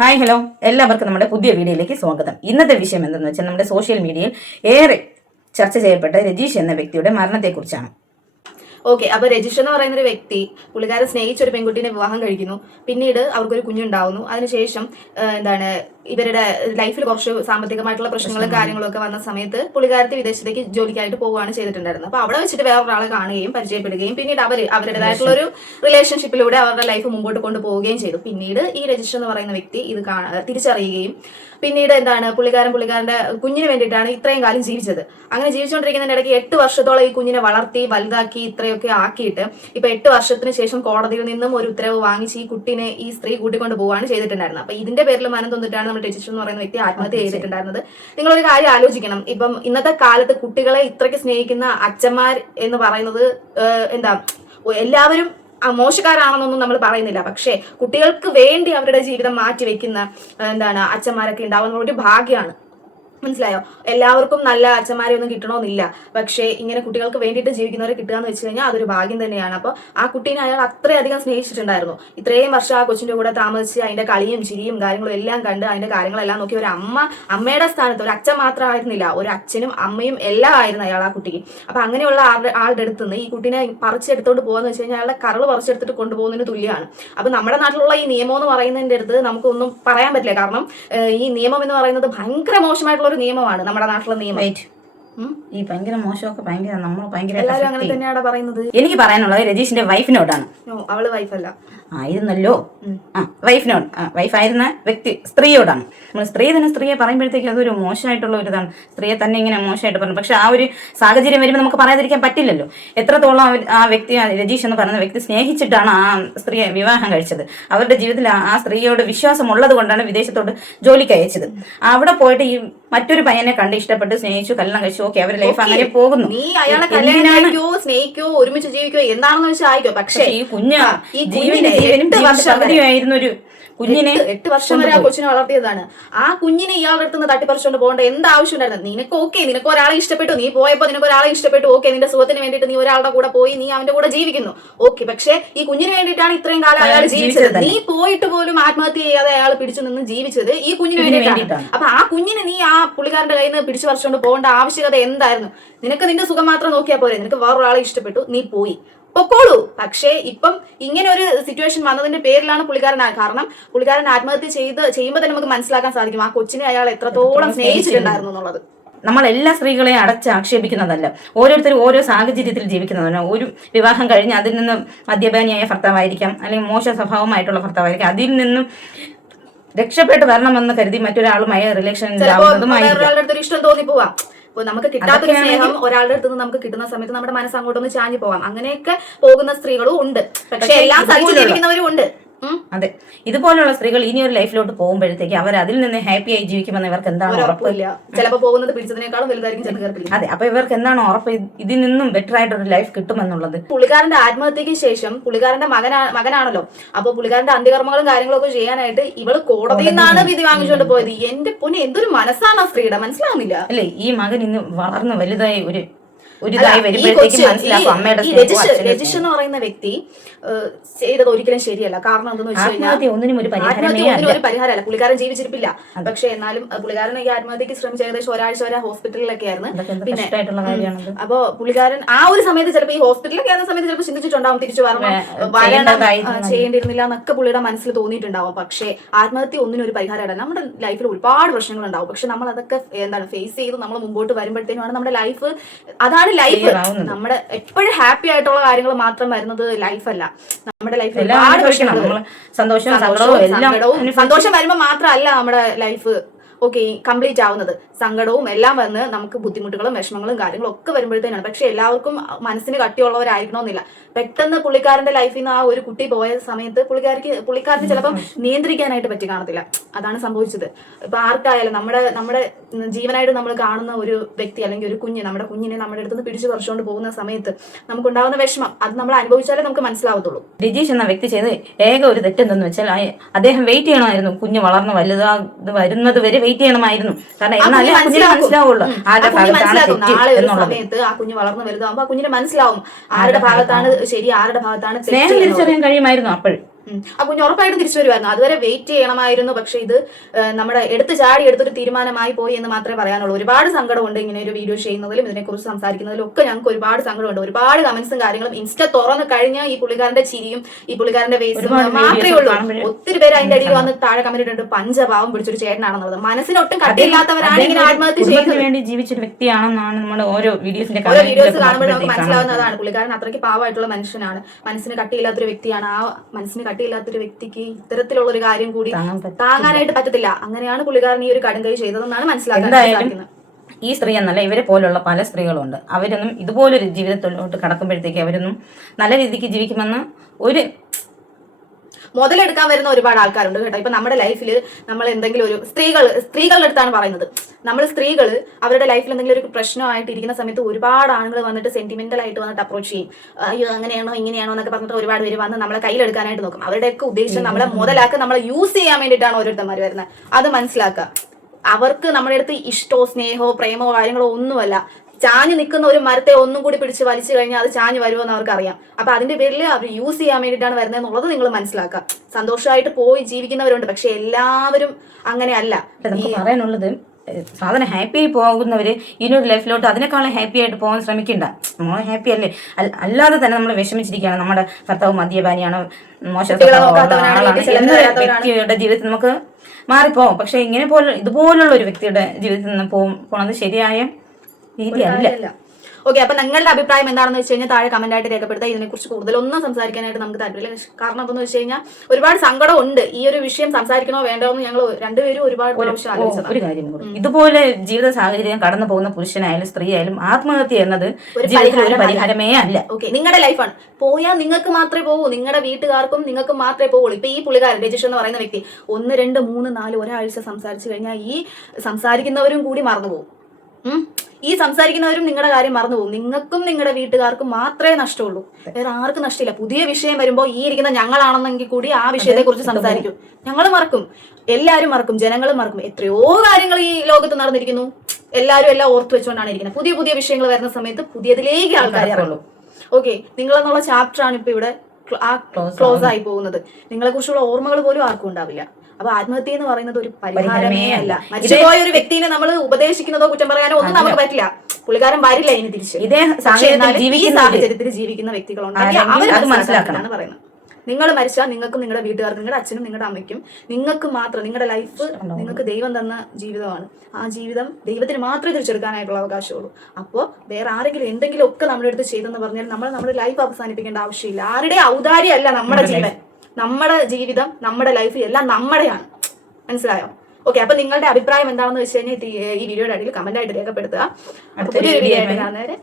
Hi hello എല്ലാവർക്കും നമ്മുടെ പുതിയ വീഡിയോയിലേക്ക് സ്വാഗതം. ഇന്നത്തെ വിഷയം എന്തെന്ന് വെച്ചാൽ നമ്മുടെ സോഷ്യൽ മീഡിയയിൽ ഏറെ ചർച്ച ചെയ്യപ്പെട്ട രജീഷ് എന്ന വ്യക്തിയുടെ മരണത്തെക്കുറിച്ചാണ്. ഓക്കെ, അപ്പൊ രജിഷ് എന്ന് പറയുന്ന ഒരു വ്യക്തി പുള്ളിക്കാരെ സ്നേഹിച്ച ഒരു പെൺകുട്ടീനെ വിവാഹം കഴിക്കുന്നു. പിന്നീട് അവർക്കൊരു കുഞ്ഞുണ്ടാവുന്നു. അതിനുശേഷം ഇവരുടെ ലൈഫിൽ കുറച്ച് സാമ്പത്തികമായിട്ടുള്ള പ്രശ്നങ്ങളും കാര്യങ്ങളും ഒക്കെ വന്ന സമയത്ത് പുള്ളിക്കാരത്തെ വിദേശത്തേക്ക് ജോലിക്കായിട്ട് പോവുകയാണ് ചെയ്തിട്ടുണ്ടായിരുന്നത്. അപ്പൊ അവിടെ വെച്ചിട്ട് വേറൊരാളെ കാണുകയും പരിചയപ്പെടുകയും പിന്നീട് അവരുടേതായിട്ടുള്ള ഒരു റിലേഷൻഷിപ്പിലൂടെ അവരുടെ ലൈഫ് മുമ്പോട്ട് കൊണ്ടുപോവുകയും ചെയ്തു. പിന്നീട് ഈ രജിഷ് എന്ന് പറയുന്ന വ്യക്തി ഇത് തിരിച്ചറിയുകയും പിന്നീട് പുള്ളിക്കാരന്റെ കുഞ്ഞിന് വേണ്ടിയിട്ടാണ് ഇത്രയും കാലം ജീവിച്ചത്. അങ്ങനെ ജീവിച്ചുകൊണ്ടിരിക്കുന്നതിന്റെ ഇടയ്ക്ക് 8 വർഷത്തോളം ഈ കുഞ്ഞിനെ വളർത്തി വലുതാക്കി ഇത്രയൊക്കെ ആക്കിയിട്ട് ഇപ്പൊ 8 വർഷത്തിന് ശേഷം കോടതിയിൽ നിന്നും ഒരു ഉത്തരവ് വാങ്ങിച്ച് ഈ കുട്ടിനെ ഈ സ്ത്രീ കൂട്ടിക്കൊണ്ട് പോവുകയാണ് ചെയ്തിട്ടുണ്ടായിരുന്നത്. അപ്പൊ ഇതിന്റെ പേരിൽ മനം തൊന്നിട്ടാണ് നമ്മുടെ രജിഷ് എന്ന് പറയുന്ന വ്യക്തി ആത്മഹത്യ ചെയ്തിട്ടുണ്ടായിരുന്നത്. നിങ്ങളൊരു കാര്യം ആലോചിക്കണം. ഇപ്പം ഇന്നത്തെ കാലത്ത് കുട്ടികളെ ഇത്രയ്ക്ക് സ്നേഹിക്കുന്ന അച്ഛന്മാർ എന്ന് പറയുന്നത് എല്ലാവരും മോശക്കാരാണെന്നൊന്നും നമ്മൾ പറയുന്നില്ല. പക്ഷേ കുട്ടികൾക്ക് വേണ്ടി അവരുടെ ജീവിതം മാറ്റി വെക്കുന്ന അച്ഛന്മാരൊക്കെ ഉണ്ടാവുന്ന ഒരു ഭാഗ്യമാണ്. മനസ്സിലായോ? എല്ലാവർക്കും നല്ല അച്ഛന്മാരെ ഒന്നും കിട്ടണമെന്നില്ല. പക്ഷേ ഇങ്ങനെ കുട്ടികൾക്ക് വേണ്ടിയിട്ട് ജീവിക്കുന്നവരെ കിട്ടുക എന്ന് വെച്ച് കഴിഞ്ഞാൽ അതൊരു ഭാഗ്യം തന്നെയാണ്. അപ്പോൾ ആ കുട്ടീനെ അയാൾ അത്രയധികം സ്നേഹിച്ചിട്ടുണ്ടായിരുന്നു. ഇത്രയും വർഷം ആ കൊച്ചിന്റെ കൂടെ താമസിച്ച് അതിന്റെ കളിയും ചിരിയും കാര്യങ്ങളും എല്ലാം കണ്ട് അതിന്റെ കാര്യങ്ങളെല്ലാം നോക്കി ഒരു അമ്മയുടെ സ്ഥാനത്ത് ഒരു അച്ഛൻ മാത്രമായിരുന്നില്ല, ഒരു അച്ഛനും അമ്മയും എല്ലാം ആയിരുന്നു അയാൾ ആ കുട്ടിക്ക്. അപ്പൊ അങ്ങനെയുള്ള ആളുടെ അടുത്ത് നിന്ന് ഈ കുട്ടീനെ പറിച്ചെടുത്തോണ്ട് പോകാന്ന് വെച്ച് കഴിഞ്ഞാൽ അയാളുടെ കരള് പറിച്ചെടുത്തിട്ട് കൊണ്ടുപോകുന്നതിന് തുല്യമാണ്. അപ്പൊ നമ്മുടെ നാട്ടിലുള്ള ഈ നിയമം എന്ന് പറയുന്നതിന്റെ അടുത്ത് നമുക്കൊന്നും പറയാൻ പറ്റില്ല. കാരണം ഈ നിയമം എന്ന് പറയുന്നത് ഭയങ്കര മോശമായിട്ടുള്ള ഒരു നിയമമാണ് നമ്മുടെ നാട്ടിലെ നിയമം. ഈ ഭയങ്കര മോശമൊക്കെ എല്ലാവരും അങ്ങനെ തന്നെയാണ് പറയുന്നത്. എനിക്ക് പറയാനുള്ളത് രജീഷിന്റെ വൈഫിനോടാണ്. അവള് വൈഫല്ല ആയിരുന്നല്ലോ. വൈഫായിരുന്ന വ്യക്തി സ്ത്രീയോടാണ്. നമ്മൾ സ്ത്രീയെ പറയുമ്പോഴത്തേക്കും അതൊരു മോശമായിട്ടുള്ള ഒരു ഇതാണ്. സ്ത്രീയെ തന്നെ ഇങ്ങനെ മോശമായിട്ട് പറഞ്ഞു. പക്ഷെ ആ ഒരു സാഹചര്യം വരുമ്പോൾ നമുക്ക് പറയാതിരിക്കാൻ പറ്റില്ലല്ലോ. എത്രത്തോളം ആ വ്യക്തി രജീഷ് എന്ന് പറയുന്ന വ്യക്തി സ്നേഹിച്ചിട്ടാണ് ആ സ്ത്രീയെ വിവാഹം കഴിച്ചത്. അവരുടെ ജീവിതത്തിൽ ആ സ്ത്രീയോട് വിശ്വാസം ഉള്ളത് കൊണ്ടാണ് വിദേശത്തോട് ജോലിക്ക് അയച്ചത്. അവിടെ പോയിട്ട് ഈ മറ്റൊരു പയ്യനെ കണ്ട് ഇഷ്ടപ്പെട്ട് സ്നേഹിച്ചു, കല്യാണം കഴിച്ചു. ഓക്കെ, അവരുടെ ലൈഫ് അങ്ങനെ പോകുന്നു. നീ അയാളെ കല്യാണം കഴിക്കോ സ്നേഹിക്കോ ഒരുമിച്ച് ജീവിക്കോ എന്താണെന്ന് വെച്ചാൽ ആയിക്കോ. പക്ഷേ ഈ ജീവനും പകുതിയായിരുന്ന ഒരു കുഞ്ഞിനെ 8 വർഷം വരെ ആ കൊച്ചിനെ വളർത്തിയതാണ്. ആ കുഞ്ഞിനെ ഇയാളുടെ അടുത്ത് നിന്ന് തട്ടിപ്പറിച്ചുകൊണ്ട് പോകേണ്ട എന്താവശ്യം ഉണ്ടായിരുന്നു? നിനക്ക് ഒരാളെ ഇഷ്ടപ്പെട്ടു, നീ പോയപ്പോ നിനക്ക് ഒരാളെ ഇഷ്ടപ്പെട്ടു. ഓക്കെ, നിന്റെ സുഖത്തിന് വേണ്ടിയിട്ട് നീ ഒരാളുടെ കൂടെ പോയി, നീ അവന്റെ കൂടെ ജീവിക്കുന്നു. ഓക്കെ, പക്ഷെ ഈ കുഞ്ഞിന് വേണ്ടിയിട്ടാണ് ഇത്രയും കാലം അയാൾ ജീവിച്ചത്. നീ പോയിട്ട് പോലും ആത്മഹത്യ ചെയ്യാതെ അയാൾ പിടിച്ചു നിന്ന് ജീവിച്ചത് ഈ കുഞ്ഞിന് വേണ്ടിയിട്ടാണ്. അപ്പൊ ആ കുഞ്ഞിനെ നീ ആ പുള്ളിക്കാരന്റെ കയ്യിൽ നിന്ന് പിടിച്ചു പറിച്ചുകൊണ്ട് പോകേണ്ട ആവശ്യകത എന്തായിരുന്നു? നിനക്ക് നിന്റെ സുഖം മാത്രം നോക്കിയാൽ പോരെ. നിനക്ക് വേറൊരാളെ ഇഷ്ടപ്പെട്ടു, നീ പോയി പൊക്കോളൂ. പക്ഷേ ഇപ്പം ഇങ്ങനെ ഒരു സിറ്റുവേഷൻ വന്നതിന്റെ പേരിലാണ് കാരണം പുള്ളിക്കാരൻ ആത്മഹത്യ ചെയ്യുമ്പോൾ തന്നെ നമുക്ക് മനസ്സിലാക്കാൻ സാധിക്കും ആ കൊച്ചിനെ അയാൾ എത്രത്തോളം സ്നേഹിച്ചിട്ടുണ്ടായിരുന്നു എന്നുള്ളത്. നമ്മൾ എല്ലാ സ്ത്രീകളെയും അടച്ച് ആക്ഷേപിക്കുന്നതല്ല. ഓരോരുത്തരും ഓരോ സാഹചര്യത്തിൽ ജീവിക്കുന്നതാണ്. ഒരു വിവാഹം കഴിഞ്ഞ് അതിൽ നിന്ന് മദ്യപാനിയായ ഭർത്താവായിരിക്കാം, അല്ലെങ്കിൽ മോശ സ്വഭാവമായിട്ടുള്ള ഭർത്താവായിരിക്കാം. അതിൽ നിന്നും രക്ഷപ്പെട്ട് വരണമെന്ന് കരുതി മറ്റൊരാളുമായ റിലേഷൻ ഇഷ്ടം തോന്നിപ്പോവാം. നമുക്ക് കിട്ടാത്ത സ്നേഹം ഒരാളുടെ അടുത്ത് നിന്ന് നമുക്ക് കിട്ടുന്ന സമയത്ത് നമ്മുടെ മനസ്സ് അങ്ങോട്ടൊന്ന് ചാഞ്ഞു പോവാം. അങ്ങനെയൊക്കെ പോകുന്ന സ്ത്രീകളും ഉണ്ട്. പക്ഷെ എല്ലാം സഹിച്ചു ജീവിക്കുന്നവരും ഉണ്ട്. അതെ, ഇതുപോലുള്ള സ്ത്രീകൾ ഇനി ഒരു ലൈഫിലോട്ട് പോകുമ്പോഴത്തേക്ക് അവർ അതിൽ നിന്ന് ഹാപ്പി ആയി ജീവിക്കുമെന്ന് ഇവർക്ക് എന്താണ് ഉറപ്പില്ല. ചിലപ്പോൾ പോകുന്നത് പിടിച്ചതിനേക്കാളും വലുതായിരിക്കും. അതെ, അപ്പൊ ഇവർക്ക് എന്താണ് ഉറപ്പ് ഇതിൽ നിന്നും ബെറ്റർ ആയിട്ടൊരു ലൈഫ് കിട്ടുമെന്നുള്ളത്? പുള്ളിക്കാരന്റെ ആത്മഹത്യക്ക് ശേഷം പുള്ളിക്കാരന്റെ മകനാണല്ലോ. അപ്പൊ പുള്ളിക്കാരന്റെ അന്ത്യകർമ്മങ്ങളും കാര്യങ്ങളും ഒക്കെ ചെയ്യാനായിട്ട് ഇവള് കോടതിയിൽ നിന്നാണ് വിധി വാങ്ങിച്ചുകൊണ്ട് പോയത്. എന്റെ പൊന്നെ, എന്തൊരു മനസ്സാണ് ആ സ്ത്രീയുടെ, മനസ്സിലാവുന്നില്ല. അല്ലേ, ഈ മകൻ ഇന്ന് വളർന്ന് വലുതായി രജിഷ് എന്ന് പറയുന്ന വ്യക്തി ചെയ്തത് ഒരിക്കലും ശരിയല്ല. കാരണം എന്തെന്ന് വെച്ച് കഴിഞ്ഞാൽ ഒന്നിനും ഒരു പരിഹാരമല്ല. പുള്ളിക്കാരൻ ജീവിച്ചിരിപ്പില്ല. പക്ഷെ എന്നാലും പുള്ളിക്കാരൻ ഈ ആത്മഹത്യക്ക് ശ്രമിച്ച ഏകദേശം ഒരാഴ്ച വരെ ഹോസ്പിറ്റലിലൊക്കെ ആയിരുന്നു. പിന്നെ അപ്പൊ പുള്ളിക്കാരൻ ആ ഒരു സമയത്ത് ചിലപ്പോൾ ഈ ഹോസ്പിറ്റലിലൊക്കെ ആയിരുന്ന സമയത്ത് ചിലപ്പോൾ ചിന്തിച്ചിട്ടുണ്ടാവും തിരിച്ചു ചെയ്യേണ്ടിയിരുന്നില്ല എന്നൊക്കെ പുള്ളിയുടെ മനസ്സിൽ തോന്നിയിട്ടുണ്ടാവും. പക്ഷേ ആത്മഹത്യ ഒന്നിനും ഒരു പരിഹാരമല്ല. നമ്മുടെ ലൈഫിൽ ഒരുപാട് പ്രശ്നങ്ങൾ ഉണ്ടാവും. പക്ഷെ നമ്മൾ അതൊക്കെ ഫേസ് ചെയ്ത് നമ്മൾ മുമ്പോട്ട് വരുമ്പോഴത്തേനുമാണ് നമ്മുടെ ലൈഫ്, അതാണ് ലൈഫ്. നമ്മുടെ എപ്പോഴും ഹാപ്പി ആയിട്ടുള്ള കാര്യങ്ങൾ മാത്രം വരുന്നത് ലൈഫല്ല. നമ്മുടെ ലൈഫിൽ ഒരുപാട് പ്രശ്നങ്ങൾ, സന്തോഷം വരുമ്പോൾ മാത്രമല്ല നമ്മുടെ ലൈഫ് കംപ്ലീറ്റ് ആവുന്നത്. സങ്കടവും എല്ലാം വന്ന് നമുക്ക് ബുദ്ധിമുട്ടുകളും വിഷമങ്ങളും കാര്യങ്ങളും ഒക്കെ വരുമ്പോഴത്തേനാണ്. പക്ഷെ എല്ലാവർക്കും മനസ്സിന് കട്ടിയുള്ളവരായിരിക്കണമെന്നില്ല. പെട്ടെന്ന് പുള്ളിക്കാരന്റെ ലൈഫിൽ നിന്ന് ആ ഒരു കുട്ടി പോയ സമയത്ത് പുള്ളിക്കാരന് ചിലപ്പം നിയന്ത്രിക്കാനായിട്ട് പറ്റി കാണത്തില്ല. അതാണ് സംഭവിച്ചത്. ഇപ്പൊ ആർക്കായാലും നമ്മുടെ ജീവനായിട്ട് നമ്മൾ കാണുന്ന ഒരു വ്യക്തി അല്ലെങ്കിൽ ഒരു നമ്മുടെ കുഞ്ഞിനെ നമ്മുടെ അടുത്ത് നിന്ന് പിടിച്ചു പറിച്ചുകൊണ്ട് പോകുന്ന സമയത്ത് നമുക്കുണ്ടാവുന്ന വിഷമം അത് നമ്മൾ അനുഭവിച്ചാലേ നമുക്ക് മനസ്സിലാവത്തുള്ളൂ. രജീഷ് എന്ന വ്യക്തി ചെയ്ത് ഏക ഒരു തെറ്റെന്തെന്ന് വെച്ചാൽ അദ്ദേഹം വെയിറ്റ് ചെയ്യണമായിരുന്നു. കുഞ്ഞ് വളർന്ന് വരുന്നത് വരെ വെയിറ്റ് ചെയ്യണമായിരുന്നു. കാരണം മനസ്സിലാവുള്ളൂ നാളെ ഒരു സമയത്ത് ആ കുഞ്ഞ് വളർന്ന് വലുതാവുമ്പോ ആ കുഞ്ഞിന് മനസ്സിലാവും ആരുടെ ഭാഗത്താണ് ശരി, ആരുടെ ഭാഗത്താണ് സ്നേഹം തിരിച്ചറിയാൻ കഴിയുമായിരുന്നു. അപ്പോഴും ആ കുഞ്ഞ് ഉറപ്പായിട്ടും തിരിച്ചു വരുമായിരുന്നു. അതുവരെ വെയിറ്റ് ചെയ്യണമായിരുന്നു. പക്ഷെ ഇത് നമ്മുടെ എടുത്തൊരു തീരുമാനമായി പോയി എന്ന് മാത്രമേ പറയാനുള്ളൂ. ഒരുപാട് സങ്കടമുണ്ട് ഇങ്ങനെ ഒരു വീഡിയോ ചെയ്യുന്നതിലും ഇതിനെക്കുറിച്ച് സംസാരിക്കുന്നതിലും ഒക്കെ ഞങ്ങൾക്ക് ഒരുപാട് സങ്കടമുണ്ട്. ഒരുപാട് കമന്റ്സും കാര്യങ്ങളും ഇൻസ്റ്റ തുറന്ന് കഴിഞ്ഞാൽ ഈ പുള്ളിക്കാരന്റെ ചിരിയും ഈ പുള്ളിക്കാരന്റെ വേസും മാത്രമേ ഉള്ളൂ. ഒത്തിരി പേര് അതിന്റെ അടിയിൽ വന്ന് താഴെ കമന്റ് ഇട്ടിട്ടുണ്ട് പഞ്ചഭാവം പിടിച്ചൊരു ചേട്ടനാണെന്നുള്ളത്. മനസ്സിനൊട്ടും കട്ടിയില്ലാത്തവരാണ് ഇങ്ങനെ ആത്മഹത്യ ചെയ്യുന്നത്. വേണ്ടി ജീവിച്ചൊരു വ്യക്തിയാണെന്നാണ് നമ്മുടെ ഓരോ വീഡിയോസ് കാണുമ്പോൾ നമുക്ക് മനസ്സിലാവുന്നതാണ്. പുള്ളിക്കാരൻ അത്രയ്ക്ക് പാവമായിട്ടുള്ള മനുഷ്യനാണ്, മനസ്സിന് കട്ടിയില്ലാത്തൊരു വ്യക്തിയാണ്. ആ മനസ്സിന് കട്ടിയില്ലാത്തൊരു വ്യക്തിക്ക് ഇത്തരത്തിലുള്ള ഒരു കാര്യം കൂടി താങ്ങാനായിട്ട് പറ്റത്തില്ല. അങ്ങനെയാണ് പുള്ളിക്കാരൻ ഈ ഒരു കടുങ്കൈ ചെയ്തതെന്നാണ് മനസ്സിലാക്കാൻ സാധിക്കുന്നത്. ഈ സ്ത്രീ എന്നല്ല, ഇവരെ പോലുള്ള പല സ്ത്രീകളുണ്ട്. അവരൊന്നും ഇതുപോലൊരു ജീവിതത്തിലോട്ട് കടക്കുമ്പോഴത്തേക്ക് അവരൊന്നും നല്ല രീതിക്ക് ജീവിക്കുമെന്ന് ഒരു മുതലെടുക്കാൻ വരുന്ന ഒരുപാട് ആൾക്കാരുണ്ട് കേട്ടോ. ഇപ്പൊ നമ്മുടെ ലൈഫിൽ നമ്മൾ എന്തെങ്കിലും ഒരു സ്ത്രീകളുടെ അടുത്താണ് പറയുന്നത്. നമ്മൾ സ്ത്രീകൾ അവരുടെ ലൈഫിൽ എന്തെങ്കിലും ഒരു പ്രശ്നമായിട്ട് ഇരിക്കുന്ന സമയത്ത് ഒരുപാട് ആളുകൾ വന്നിട്ട് സെന്റിമെന്റൽ ആയിട്ട് വന്നിട്ട് അപ്രോച്ച് ചെയ്യും. അയ്യോ അങ്ങനെയാണോ ഇങ്ങനെയാണോ എന്നൊക്കെ പറഞ്ഞിട്ട് ഒരുപാട് പേര് വന്ന് നമ്മളെ കയ്യിലെടുക്കാനായിട്ട് നോക്കും. അവരുടെയൊക്കെ ഉദ്ദേശം നമ്മളെ മുതലാക്കി നമ്മളെ യൂസ് ചെയ്യാൻ വേണ്ടിയിട്ടാണ് ഓരോരുത്തന്മാർ വരുന്നത്. അത് മനസ്സിലാക്കുക. അവർക്ക് നമ്മുടെ അടുത്ത് ഇഷ്ടമോ സ്നേഹമോ പ്രേമോ കാര്യങ്ങളോ ഒന്നുമല്ല. ചാഞ്ഞു നിൽക്കുന്ന ഒരു മരത്തെ ഒന്നും കൂടി പിടിച്ച് വലിച്ചു കഴിഞ്ഞാൽ അത് ചാഞ്ഞു വരുമെന്ന് അവർക്ക് അറിയാം. അപ്പൊ അതിന്റെ പേരിൽ അവർ യൂസ് ചെയ്യാൻ വേണ്ടിയിട്ടാണ് വരുന്നത് എന്നുള്ളത് നിങ്ങൾ മനസ്സിലാക്കുക. സന്തോഷമായിട്ട് പോയി ജീവിക്കുന്നവരുണ്ട്, പക്ഷെ എല്ലാവരും അങ്ങനെയല്ല. നമുക്ക് പറയാനുള്ളത്, സാധാരണ ഹാപ്പി ആയി പോകുന്നവര് ഇനിയൊരു ലൈഫിലോട്ട് അതിനേക്കാളും ഹാപ്പി ആയിട്ട് പോകാൻ ശ്രമിക്കണ്ട. നമ്മൾ ഹാപ്പി അല്ലേ, അല്ലാതെ തന്നെ നമ്മൾ വിഷമിച്ചിരിക്കുകയാണ്, നമ്മുടെ ഭർത്താവ് മദ്യപാനിയാണ്, മോശം വ്യക്തിയുടെ ജീവിതത്തിൽ നമുക്ക് മാറിപ്പോകും. പക്ഷെ ഇതുപോലുള്ള ഒരു വ്യക്തിയുടെ ജീവിതത്തിൽ നിന്ന് പോണത് ശരിയായ രീതിയല്ല. ഓക്കെ, അപ്പൊ നിങ്ങളുടെ അഭിപ്രായം എന്താണെന്ന് വെച്ച് കഴിഞ്ഞാൽ താഴെ കമന്റ് ആയിട്ട് രേഖപ്പെടുത്താം. ഇതിനെക്കുറിച്ച് കൂടുതലൊന്നും സംസാരിക്കാനായിട്ട് നമുക്ക് താല്പര്യമില്ല. കാരണം എന്താണെന്ന് വെച്ച് കഴിഞ്ഞാൽ ഒരുപാട് സങ്കടം ഉണ്ട്. ഈ ഒരു വിഷയം സംസാരിക്കണോ വേണ്ടോ എന്ന് ഞങ്ങൾ രണ്ടുപേരും ഒരുപാട് പ്രാവശ്യം ആലോചിച്ചത്. ഒരു കാര്യം കൂടി, ഇതുപോലെ ജീവിത സാഹചര്യം കടന്നു പോകുന്ന പുരുഷനായാലും സ്ത്രീ ആയാലും ആത്മഹത്യ എന്നത് ഒരു പരിഹാരമേ അല്ല. ഓക്കെ, നിങ്ങളുടെ ലൈഫാണ്. പോയാൽ നിങ്ങൾക്ക് മാത്രമേ പോകൂ, നിങ്ങളുടെ വീട്ടുകാർക്കും നിങ്ങൾക്ക് മാത്രമേ പോകുള്ളൂ. ഇപ്പൊ ഈ പുള്ളിക്കാരൻ രജിഷ് എന്ന് പറയുന്ന വ്യക്തി 1, 2, 3, 4 ഒരാഴ്ച സംസാരിച്ചു കഴിഞ്ഞാൽ ഈ സംസാരിക്കുന്നവരും കൂടി മറന്നുപോകും. ഈ സംസാരിക്കുന്നവരും നിങ്ങളുടെ കാര്യം മറന്നുപോകും. നിങ്ങൾക്കും നിങ്ങളുടെ വീട്ടുകാർക്കും മാത്രമേ നഷ്ടമുള്ളൂ, വേറെ ആർക്കും നഷ്ടമില്ല. പുതിയ വിഷയം വരുമ്പോൾ ഈ ഇരിക്കുന്ന ഞങ്ങളാണെന്നെങ്കിൽ കൂടി ആ വിഷയത്തെ കുറിച്ച് സംസാരിക്കും. ഞങ്ങൾ മറക്കും, എല്ലാവരും മറക്കും, ജനങ്ങളും മറക്കും. എത്രയോ കാര്യങ്ങൾ ഈ ലോകത്ത് നടന്നിരിക്കുന്നു, എല്ലാവരും എല്ലാം ഓർത്തു വെച്ചുകൊണ്ടാണ് ഇരിക്കുന്നത്. പുതിയ പുതിയ വിഷയങ്ങൾ വരുന്ന സമയത്ത് പുതിയതിലേക്ക് ആൾക്കാർ അറിയുള്ളൂ. ഓക്കെ, നിങ്ങളെന്നുള്ള ചാപ്റ്റർ ആണ് ഇപ്പൊ ഇവിടെ ക്ലോസ് ആയി പോകുന്നത്. നിങ്ങളെ കുറിച്ചുള്ള ഓർമ്മകൾ പോലും ആർക്കും ഉണ്ടാവില്ല. അപ്പൊ ആത്മഹത്യ എന്ന് പറയുന്നത് ഒരു പരിഹാരമേ അല്ല. മരിച്ചുപോയ ഒരു വ്യക്തിനെ നമ്മൾ ഉപദേശിക്കുന്നതോ കുറ്റം പറയാനോ ഒന്നും നമുക്ക് പറ്റില്ല. പുള്ളിക്കാരൻ വരില്ല ഇനി തിരിച്ച്. ഇതേ സാഹചര്യത്തിൽ ജീവിക്കുന്ന വ്യക്തികളുണ്ടെങ്കിൽ അവർ മനസ്സിലാക്കാനാണ് പറയുന്നത്. നിങ്ങൾ മരിച്ചാൽ നിങ്ങൾക്കും നിങ്ങളുടെ വീട്ടുകാർക്കും നിങ്ങളുടെ അച്ഛനും നിങ്ങളുടെ അമ്മയ്ക്കും നിങ്ങൾക്ക് മാത്രം നിങ്ങളുടെ ലൈഫ് നിങ്ങൾക്ക് ദൈവം തന്ന ജീവിതമാണ്. ആ ജീവിതം ദൈവത്തിന് മാത്രമേ തിരിച്ചെടുക്കാനായിട്ടുള്ള അവകാശമുള്ളൂ. അപ്പോൾ വേറെ ആരെങ്കിലും എന്തെങ്കിലും ഒക്കെ നമ്മുടെ അടുത്ത് ചെയ്തെന്ന് പറഞ്ഞാൽ നമ്മൾ നമ്മുടെ ലൈഫ് അവസാനിപ്പിക്കേണ്ട ആവശ്യമില്ല. ആരുടെ ഔദാര്യമല്ല നമ്മുടെ ജീവൻ, നമ്മുടെ ജീവിതം, നമ്മുടെ ലൈഫ് എല്ലാം നമ്മുടെയാണ്. മനസ്സിലായോ? ഓക്കെ, അപ്പൊ നിങ്ങളുടെ അഭിപ്രായം എന്താണെന്ന് വെച്ച് കഴിഞ്ഞാൽ ഈ വീഡിയോയുടെ അടിയിൽ കമന്റ് ആയിട്ട് രേഖപ്പെടുത്തുക. പുതിയൊരു വീഡിയോ ആയിട്ട് കാണുന്നവരെ